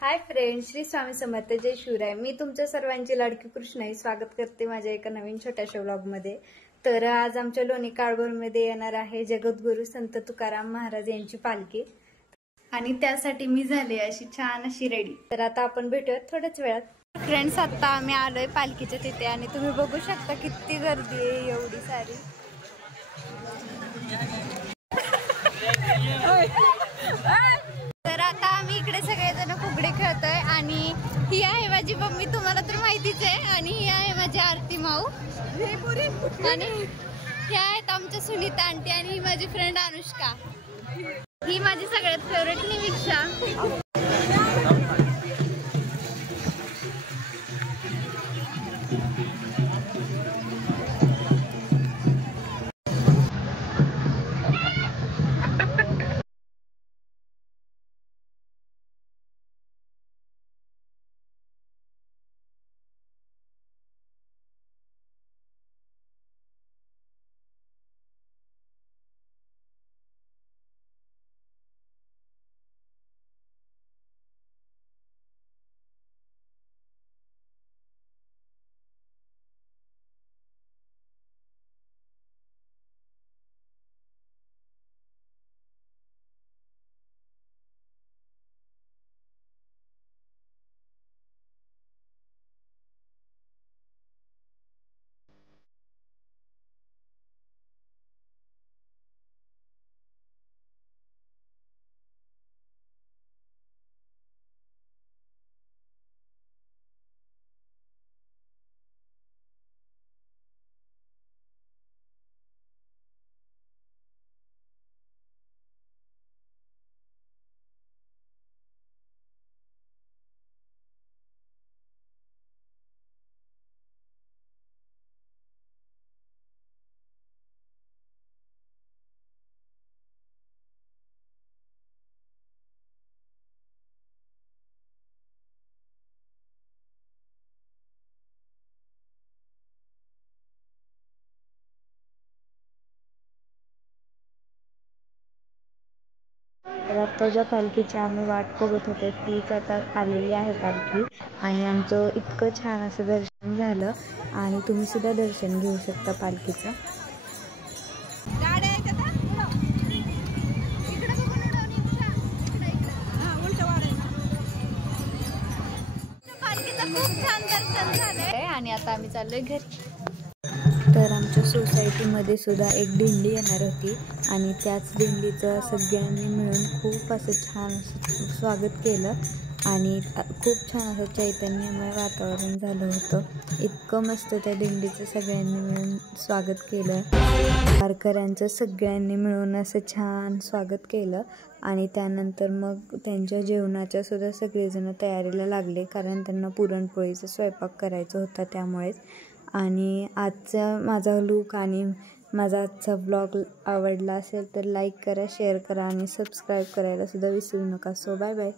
Hi friends, Shri Swami Samarth, जय शिवराय। मी तुमच्या सर्वांची लाडकी कृष्णाई स्वागत करते माझ्या एका नवीन छोट्याशा व्लॉगमध्ये। तर आज आमच्या लोणी काळभोरमध्ये येणार आहे जगद्गुरु संत तुकाराम महाराज यांची पालखी आणि त्यासाठी मी झाले अशी छान अशी रेडी। तर आता आपण भेटूयात थोड्याच वेळात। फ्रेंड्स, आता आम्ही आलोय पालखीच्या तिथे आणि तुम्ही बघू शकता किती गर्दी आहे, एवढी सारी। तर आता आम्ही इकडे सगळेजण फुगडी खेळतोय आणि ही आहे माझी मम्मी, तुम्हाला तर माहितीच आहे, आणि ही आहे माझी आरती माऊ आणि ह्या आहेत आमच्या सुनीता आंटी आणि ही माझी फ्रेंड अनुष्का। ही माझी सगळ्यात फेवरेट निमिक्षा। रथाच्या पालखीची आम्ही वाट बघत होते, तीच आता आलेली आहे पालखी आणि आमचं इतकं छान असं दर्शन झालं आणि तुम्ही सुद्धा दर्शन घेऊ शकता पालखीचं। खूप छान दर्शन झालंय आणि आता आम्ही चाललोय घरी। तर आमच्या सोसायटीमध्ये सुद्धा एक दिंडी येणार होती आणि त्याच दिंडीचं सगळ्यांनी मिळून खूप असं छान असं स्वागत केलं आणि खूप छान असं चैतन्यमय वातावरण झालं होतं। इतकं मस्त त्या दिंडीचं सगळ्यांनी मिळून स्वागत केलं, वारकऱ्यांचं सगळ्यांनी मिळून असं छान स्वागत केलं आणि त्यानंतर मग त्यांच्या जेवणाच्या सुद्धा सगळेजण तयारीला लागले, कारण त्यांना पुरणपोळीचा स्वयंपाक करायचा होता त्यामुळेच। आणि आजचा माझा लूक आणि माझा आजचा ब्लॉग आवडला असेल तर लाईक करा, शेअर करा आणि सबस्क्राईब करायला सुद्धा विसरू नका। So bye bye.